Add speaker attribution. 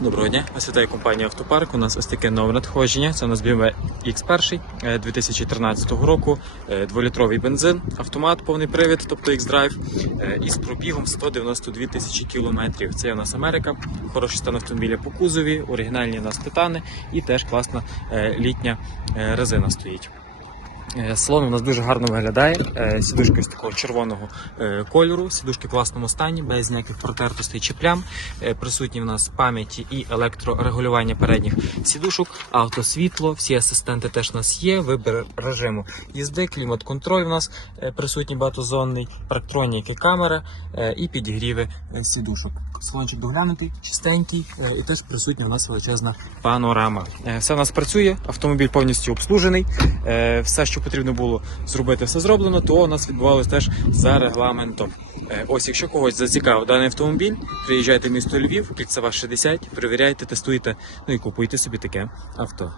Speaker 1: Доброго дня, вас вітає компанія Автопарк. У нас ось таке нове надходження. Це у нас BMW X1 е, 2013 року. Е, Дволітровий бензин, автомат, повний привід, тобто X-Drive, е, із пробігом 192 тисячі кілометрів. Це у нас Америка, хороший стан автомобіля по кузові, оригінальні у нас титани і теж класна е, літня е, резина стоїть. Е, Салон у нас дуже гарно виглядає. Е, Сідушки з такого червоного е, кольору, сідушки в класному стані, без ніяких протертостей чи плям. Присутні в нас пам'яті і електрорегулювання передніх сідушок, автосвітло, всі асистенти теж у нас є. Вибір режиму їзди, клімат-контроль у нас присутній багатозонний, парктроніки, камера і підігріви сідушок. Салончик доглянутий, чистенький і теж присутня у нас величезна панорама. Все у нас працює, автомобіль повністю обслужений. Все, що потрібно було зробити, все зроблено, то у нас відбувалося теж за регламентом. Е, Ось, якщо когось зацікавив даний автомобіль, приїжджайте в місто Львів, кільцева 60, перевіряйте, тестуйте, ну і купуйте собі таке авто.